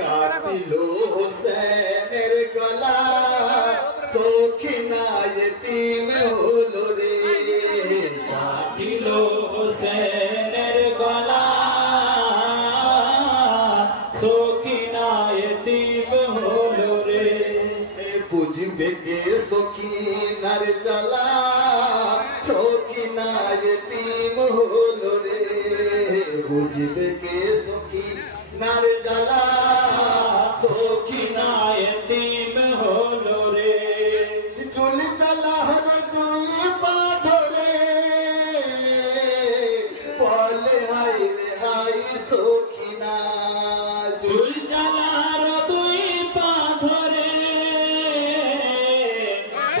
কাটিলো হোসেনের গলা সখিনা ইতিম হলো রে কাটিলো হোসেনের গলা সখিনা ইতিম হলো রে বুঝবে কে সখিনার জ্বালা সখিনা ইতিম হলো রে বুঝবে কে সখিনার জ্বালা সখিনা ইতিম হলো রে চুল জ্বালার দুই পা ধরে বলে হাই রে হাই সখিনা চুল জ্বালার দুই পা ধরে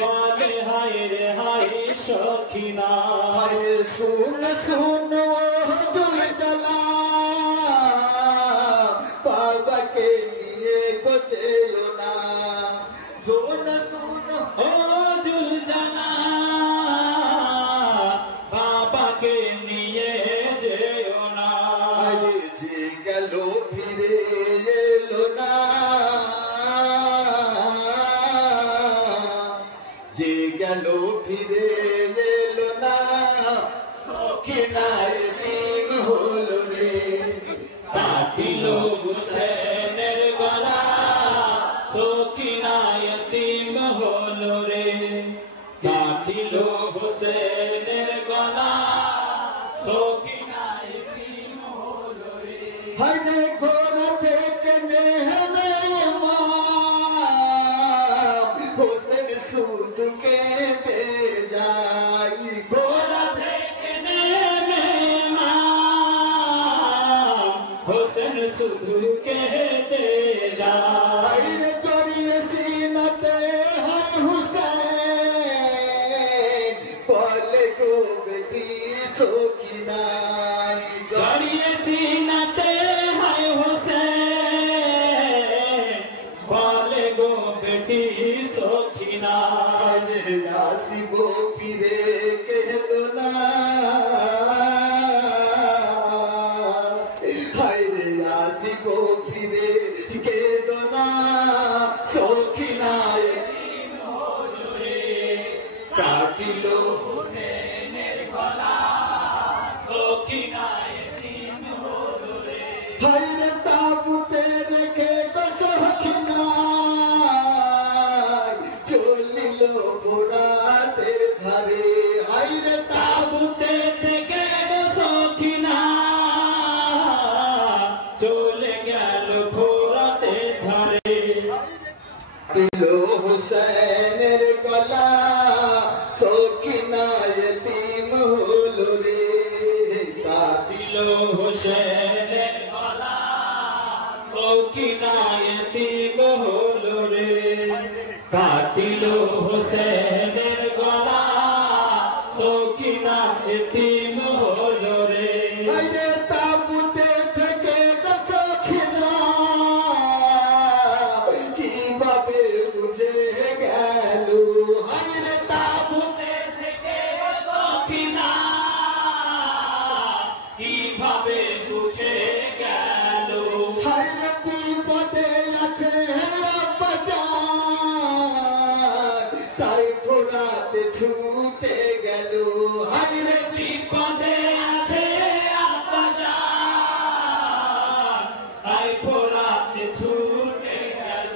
বলে হাই রে হাই সখিনা শুন শুন চুল জ্বালা বাবাকে নিয়ে গোচেলো না শুন শুন ও চুল জ্বালা বাবাকে নিয়ে যেও না যে গেল ফিরে এলো না যে গেল ফিরে এলো না সখিনা ইতিম হলো রে কাটিলো হুসেনের গলা সখিনা ইতিম হলো রে কাটিলো হুসেনের গলা সখিনা ইতিম হলো রে হরে ঘোড়া থেকে নেমে হোসেন সুদকে দে যাই ঘোড়া থেকে নেমে হোসেন শুধু কেঁদে যায় রে জড়িয়ে সিনাতে হায় হুসেন বলে গো বেটি সখিনাই জড়িয়ে সিনাতে হায় হোসেন বলে গো বেটি সখিনা আসিব ফিরে কেদ না হায়রে আসিব ফিরে কেদ না সখিনায় কাটিল হুসেনের গলা সখিনা ইতিম হলো রে হায়রে তাবুতে রেখে গো সখিনা চলিল পুরাতের ধারে হায়রে তাবুতে থেকে গো সখিনা চলে গেল ফোরাতে ধারে কাটিলো হুসেনের গলা সখিনা ইতিম হলো রে কাটিলো হোসেনের গলা সখিনা ইতিম হলো রে কাটিলো হোসেনের গলা সখিনা ইতিম হলো রে হায়রে তাবুতে থেকে গো সখিনা কিভাবে বুঝে গেল হায়রে তাবুতে থেকে সখিনা কিভাবে বুঝে গেল হায়রে বিপদে আছে আব্বাজান তাই ফোরাতে ছুটে গেল হায়রে বিপদে আছে আব্বাজান তাই ফোরাতে ছুটে গেল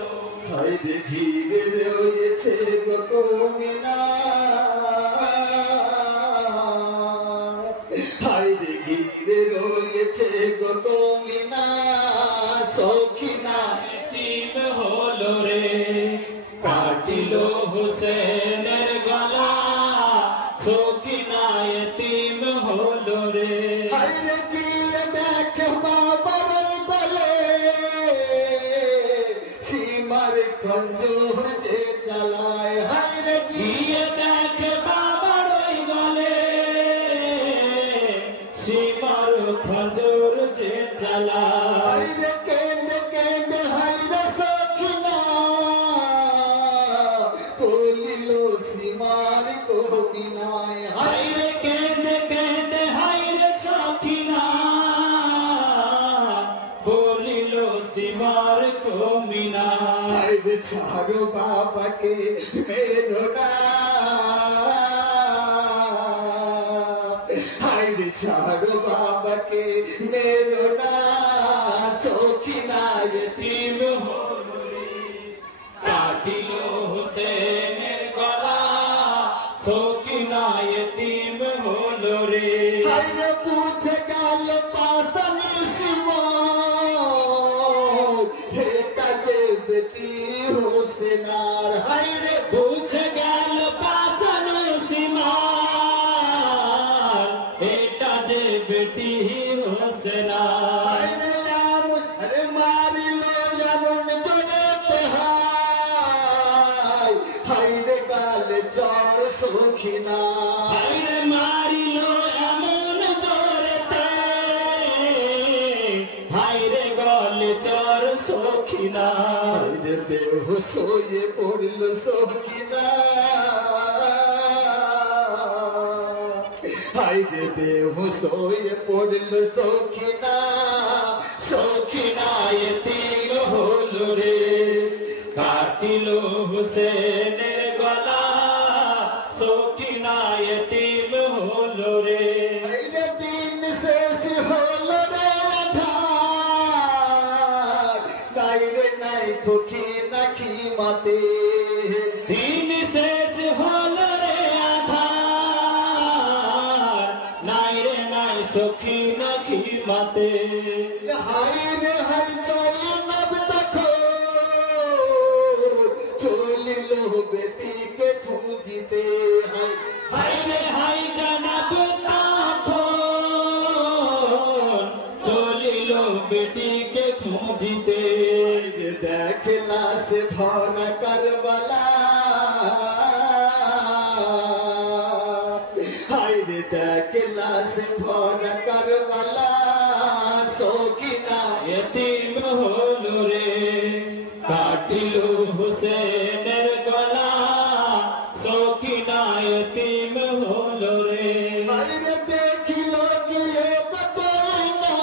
হায়রে ঘিরে রয়েছে গো কমিনা হায়রে ঘিরে রয়েছে গো কমিনা সখিনা ইতিম হলো রে কাটিলো হোসেনের গলা সখিনা ইতিম হলো রে হায়রে দিয়ে দেখ বাবার বলে সীমার খঞ্জর যে চালায় হায়রে গিয়ে দেখ বাবার ওই গলে সীমার খঞ্জর যে চালায় হায়রে কেঁদে কেঁদে হায়রে সখিনা বলিল সীমার কবিনায় হায়রে কেঁদে কেঁদে হায়রে সখিনা বলিল সীমার কমিনা হায়রে ছাড়ো বাবাকে মেরো না হায়রে ছাড়ো বাবাকে মেরো না সখিনা यतीम হলো রে কাটিল হোসেনের গলা সখিনা यतीम হলো রে হায়রে বুঝে গেল পাশানি সিমন হে কাজে বেটি হোসেনার হায়রে বুঝে গেল পাশানো সীমার এটা যে বেটি হোসেনা হায়রে আরে মারিল এমন জোরেতে হায়রে গালে জ্বর সখিনা হায়রে মারিল এমন জোরেতে হায়রে গলে চর সখিনা হায়রে বেহুশ হয়ে পড়ল সখিনা হায়রে বেহুশ হয়ে পড়ল সখিনা সখিনা यतीम হলো রে কাটিল হোসেনের গলা সখিনা यतीम হলো রে হায়রে দিন শেষ হলো রে আধার নাইরে নাই থকি নাকি মাতে দিন শেষ হলো রে আধার নাই রে নাই সখী নাকি মাতে হায়রে হাই যাই নব তখন চলিল বেটিকে খুঁজিতে হায়রে হাই জানাব তখন চলিল বেটিকে খুঁজিতে হায়রে দেখলা সে ভরা করবলা হায়রে দেখলা সে ভরা করবলা সখিনা यतीम হলো রে কাটিল হোসেনের গলা সখিনা यतीम হলো রে হায়রে দেখিল গিয়ে বচনা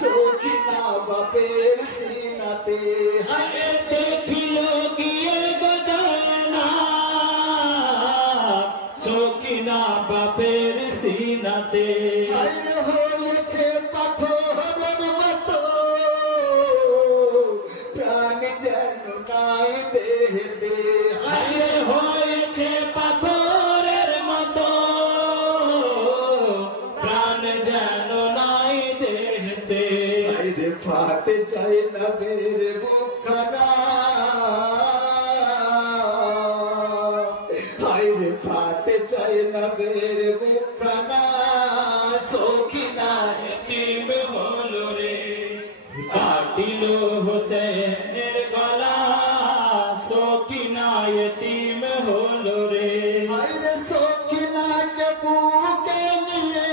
সখিনা বাপের সিনাতে হায় দেখিল গিয়ে গজানা সখিনা বাপের সিনাতে হায়রে হয়েছে পাথরের মতো প্রাণ যেন নাই দেহতে হায় হয়েছে পাথরের মতো প্রাণ যেন নাই দেহতে হায়রে ফাটে যায় না বের বুকখানা হায়রে ফাটে যায় না বের বুকখানা সখিনা यतीम হলো রে কাটিল হোসেনের গলা সখিনা यतीम হলো রে হায়রে সখিনাকে বুকে নিয়ে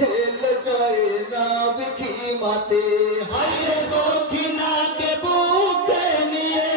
হেল যায় না বিখিমাতে হায়রে সখিনাকে বুকে নিয়ে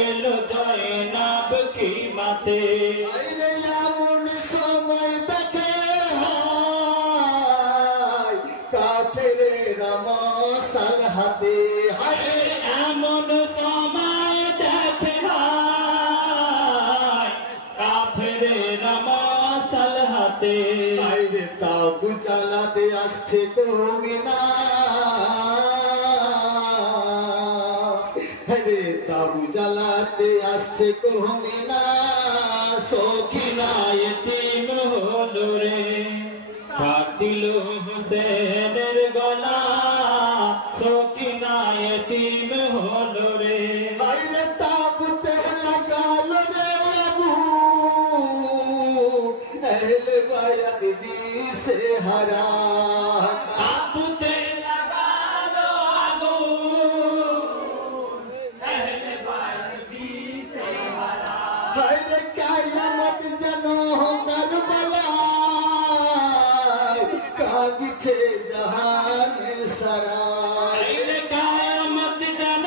এলো জয়নাব খিমাতে হায়রে এমন সময় দেখে হায় কাফেরেরা মশাল হাতে হায়রে হায়রে এমন সময় দেখে হায় কাফেরেরা মশাল হাতে হায়রে তাবু জ্বালাতে আসছে কমিনা হায়রে তাবু জ্বালাতে আসছে কমিনা সখিনা यतीम হলো রে কাটিল হোসেনের গলা সখিনা यतीम হলো রে হায়রে তাবুতে লাগালো রে আগুন এহলে বায়াত দিশে হারা তাবুতে লাগালো আগুন এহলে বায়াত দিশে হারা হায়রে কায়ামত যেন কারবালায় কাঁদিছে জাহান সারা হায়রে কিয়ামত যেন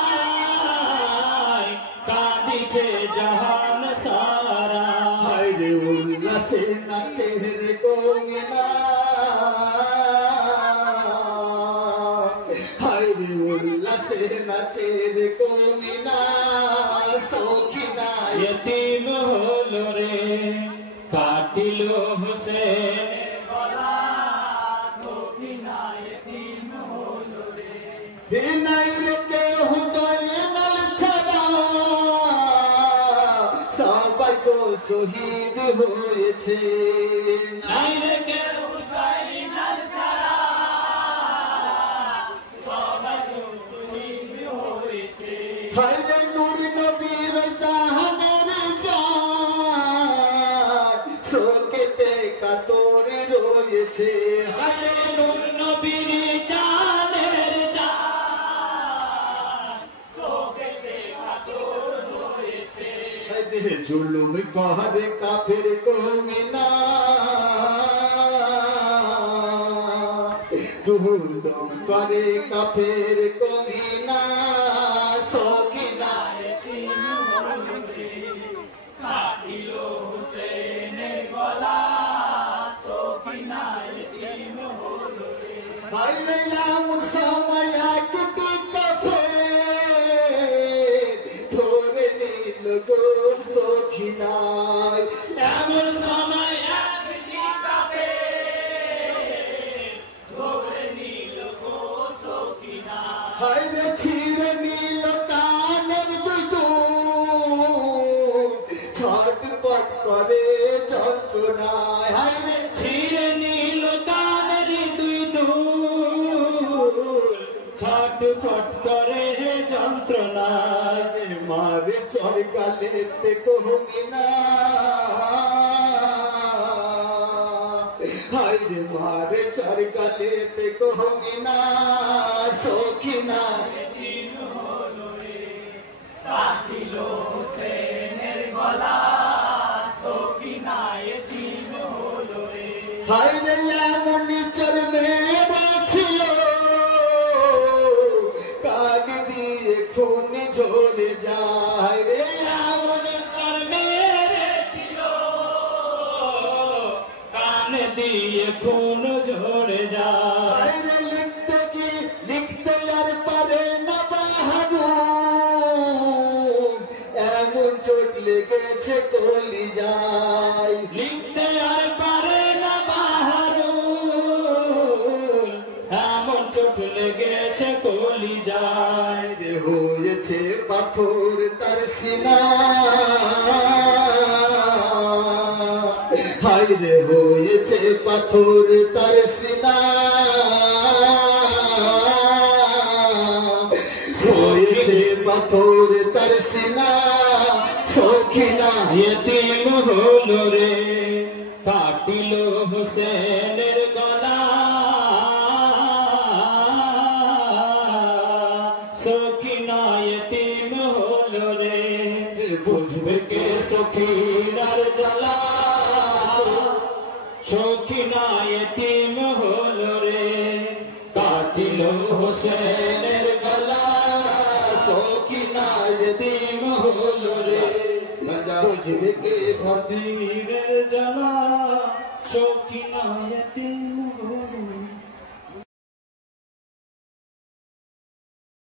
কারবালায় কাঁদিছে জাহান সারা হায়রে উল্লাসে নাচে নাচের কমিনা হায়রে উল্লাসে নাচের কমিনা সখিনা यतीम হলো রে কাটিল হোসেন গলা সখিনা यतीम হলো রে হে নাই রে কেহ জয়নাল ছাড়া সবাই তো শহীদ হয়েছে নাই রে কেউ জয়নাল ছাড়া সবাই তো শহীদ হয়েছে হায়রে নূর নবীর জাহানের জান শোকেতে কাতর রয়েছে হায়রে নূর নবীর জানের জান শোকেতে কাতর হয়েছে হায়রে জুলুম করে কাফের কমিনা জুলুম করে কাফের কমিনা সখিনা यतीम হলো রে কাটিল হোসেনের গলা সখিনা यतीम হলো রে হায়রে এমন সময় একটি কাফের ধরে নিল গো সখিনায় এমন সময় একটি কাফের ধরে নিল গো সখিনা হায়রে ছিঁড়ে নিল কানের দুই ছটপট করে যন্ত্রণায় হায়রে ছিঁড়ে নিল কানের দুই দুল ছটফট করে যন্ত্রণায় মারে চরকালেতে কমিনা হায়রে মারে চরকালেতে কমিনা সখিনা यतीम হলো রে কাটিল হোসেনের গলা সখিনা यतीम হলো রে হায়রে এমন নিচর মেয়েরা ছিল কান দিয়ে খুন ঝরে যায় রে এমন আর মেরেছিল কান দিয়ে খুন ঝরে যায় হায়রে লিখতে কি লিখতে আর পারে না বাহাদুর এমন চোট লেগেছে কলি যায় লিখতে আর পারে না বাহারুল এমন চোখ লেগেছে কলি যায় হায়রে হয়েছে পাথর তার সিনা হায়রে হয়েছে পাথর তার সিনা হয়েছে পাথর তার সিনা সখিনা यतीम হলো রে কাটিল হোসেনের গলা সখিনা यतीम হলো রে বুঝবে কে সখিনার জ্বালা সখিনা यतीम হলো রে কাটিল হোসেনের গলা সখিনা यतीम হলো রে বুঝবে কে ফকিরের জ্বালা সখিনা यतीम হলো রে